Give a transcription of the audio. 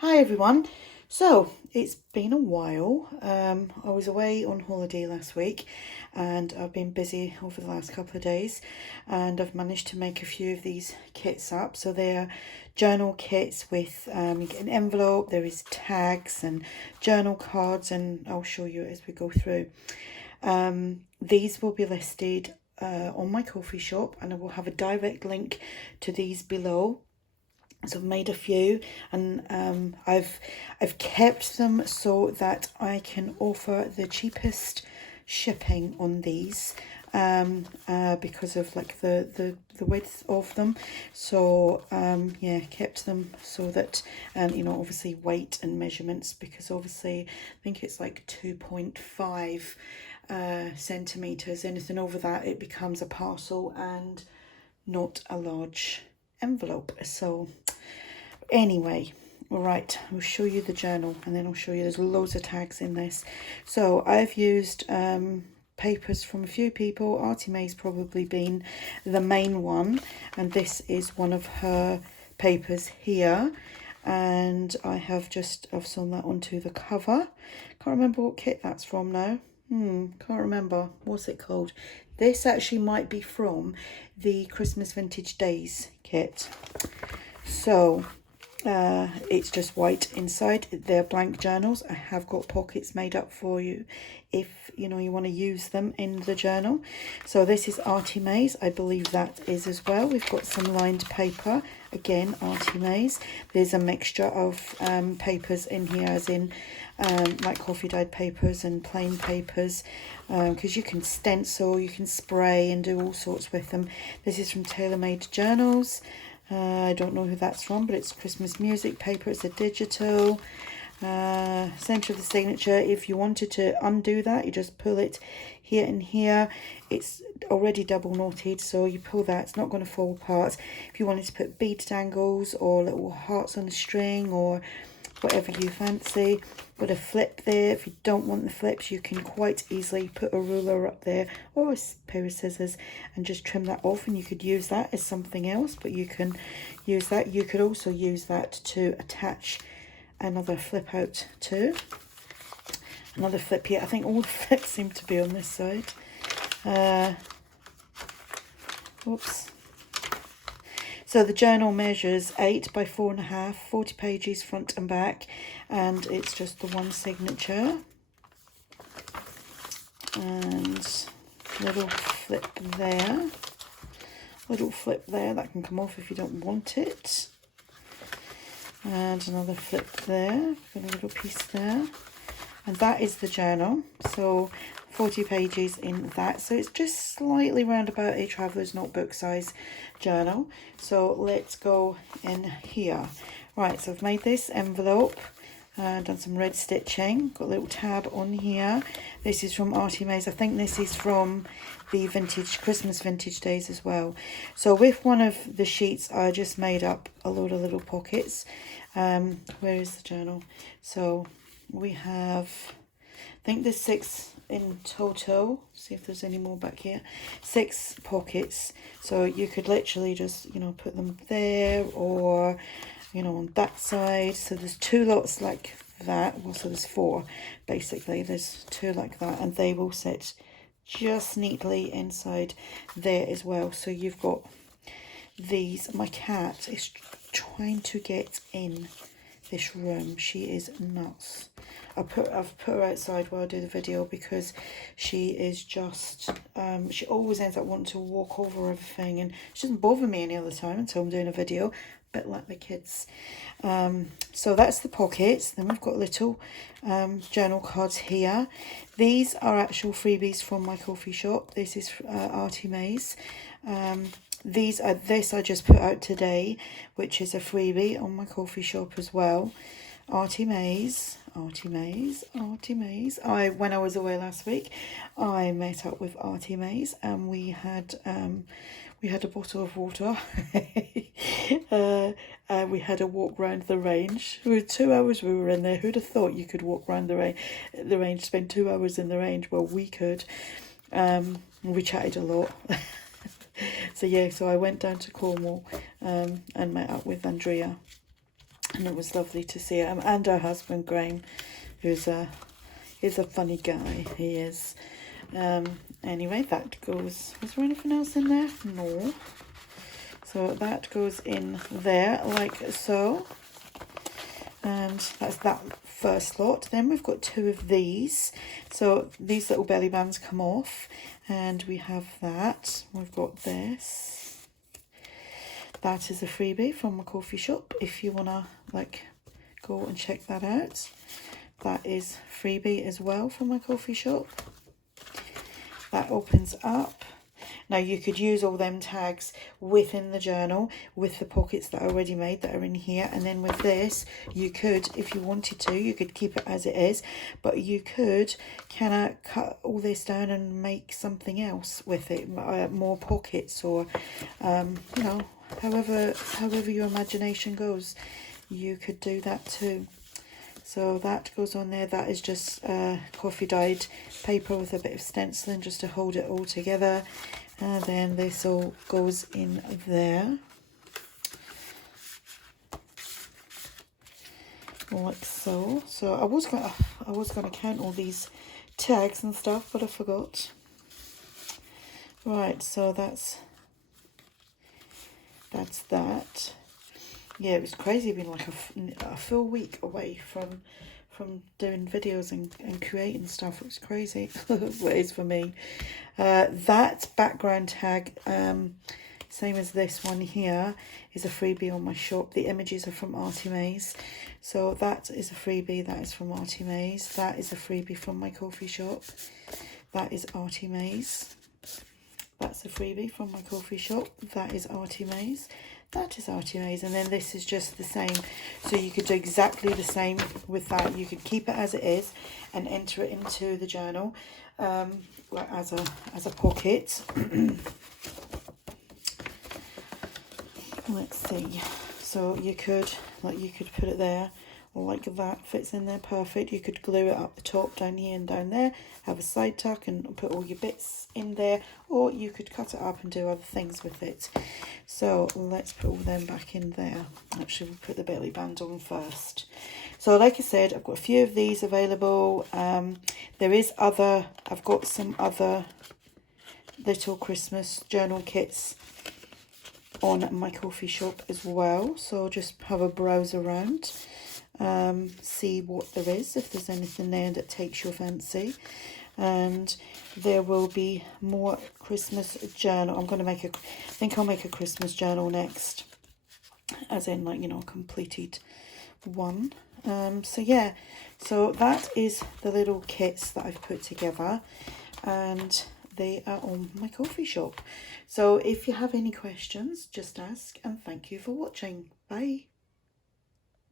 Hi everyone. So it's been a while. I was away on holiday last week and I've been busy over the last couple of days, and I've managed to make a few of these kits up. So they're journal kits with you get an envelope, there is tags and journal cards, and I'll show you as we go through. These will be listed on my coffee shop, and I will have a direct link to these below. So I've made a few, and I've kept them so that I can offer the cheapest shipping on these, because of like the width of them. So yeah, kept them so that, and you know, obviously weight and measurements, because obviously I think it's like 2.5 centimeters. Anything over that, it becomes a parcel and not a large envelope. So anyway, right, I'll show you the journal, and then I'll show you there's loads of tags in this. So I've used papers from a few people. ARTYmaze probably been the main one, and this is one of her papers here, and I've sewn that onto the cover. Can't remember what kit that's from now. Can't remember. What's it called? This actually might be from the Christmas Vintage Days kit. So it's just white inside. They're blank journals. I have got pockets made up for you if you know you want to use them in the journal. So this is ARTYmaze. I believe that is as well. We've got some lined paper, again ARTYmaze. There's a mixture of papers in here, as in like coffee dyed papers and plain papers, because you can stencil, you can spray and do all sorts with them. This is from TaylorMadeJournals. I don't know who that's from, but it's Christmas music paper. It's a digital. Center of the signature. If you wanted to undo that, you just pull it here and here. It's already double knotted, so you pull that. It's not going to fall apart. If you wanted to put bead dangles or little hearts on a string or whatever you fancy, put a flip there. If you don't want the flips, you can quite easily put a ruler up there or a pair of scissors and just trim that off, and you could use that as something else, but you can use that. You could also use that to attach another flip out too. Another flip here. I think all the flips seem to be on this side. Oops. So the journal measures 8 by 4.5, 40 pages front and back, and it's just the one signature. And little flip there. Little flip there, that can come off if you don't want it. And another flip there, got a little piece there. And that is the journal. So 40 pages in that, so it's just slightly round about a traveller's notebook size journal. So let's go in here. Right, so I've made this envelope and done some red stitching, got a little tab on here. This is from ARTYmaze. I think this is from the Christmas Vintage Days as well. So with one of the sheets I just made up a load of little pockets. Where is the journal? So we have, I think there's 6 in total. See if there's any more back here. 6 pockets, so you could literally just, you know, put them there, or you know, on that side. So there's 2 lots like that. Well, so there's 4 basically. There's 2 like that, and they will sit just neatly inside there as well. So you've got these. My cat is trying to get in this room. She is nuts. I've put her outside while I do the video, because she is just she always ends up wanting to walk over everything, and she doesn't bother me any other time until I'm doing a video, a bit like the kids. So that's the pockets. Then we've got little journal cards here. These are actual freebies from my coffee shop. This is ARTYmaze. This I just put out today, which is a freebie on my coffee shop as well. ARTYmaze. When I was away last week, I met up with ARTYmaze, and we had a bottle of water. We had a walk around the range. For 2 hours we were in there. Who'd have thought you could walk around the range, spend 2 hours in the range? Well, we could. We chatted a lot. So yeah, so I went down to Cornwall and met up with Andrea. and it was lovely to see her, and her husband Graham, who's a funny guy. He is. Anyway, that goes. Was there anything else in there? No. So that goes in there like so, and that's that first lot. Then we've got 2 of these. So these little belly bands come off, and we have that. We've got this. That is a freebie from my coffee shop. If you wanna like go and check that out, that is freebie as well from my coffee shop. That opens up. Now you could use all them tags within the journal with the pockets that are already made that are in here, and then with this you could, if you wanted to, you could keep it as it is, but you could kind of cut all this down and make something else with it, more pockets, or you know, however your imagination goes, you could do that too. So that goes on there. That is just coffee dyed paper with a bit of stenciling just to hold it all together. And then this all goes in there. Like so. So I was gonna count all these tags and stuff, but I forgot. Right, so that's that. Yeah, it was crazy being like a full week away from doing videos and creating stuff. It was crazy. What it is for me. That background tag, same as this one here, is a freebie on my shop. The images are from ARTYmaze. So that is a freebie. That is from ARTYmaze. That is a freebie from my coffee shop. That is ARTYmaze. That's a freebie from my coffee shop. That is ARTYmaze. That is ARTYmaze, and then this is just the same. So you could do exactly the same with that. You could keep it as it is and enter it into the journal, like as a pocket. Let's see. So you could put it there, or like that fits in there perfect. You could glue it up the top, down here and down there, have a side tuck and put all your bits in there, or you could cut it up and do other things with it. So let's put all them back in there. Actually, we'll put the belly band on first. So like I said, I've got a few of these available. I've got some other little Christmas journal kits on my coffee shop as well. So just have a browse around. See what there is, if there's anything there that takes your fancy. And there will be more Christmas journal. I think I'll make a Christmas journal next, as in, like, you know, a completed one. So yeah, so that is the little kits that I've put together, and they are on my coffee shop. So if you have any questions, just ask, and thank you for watching. Bye.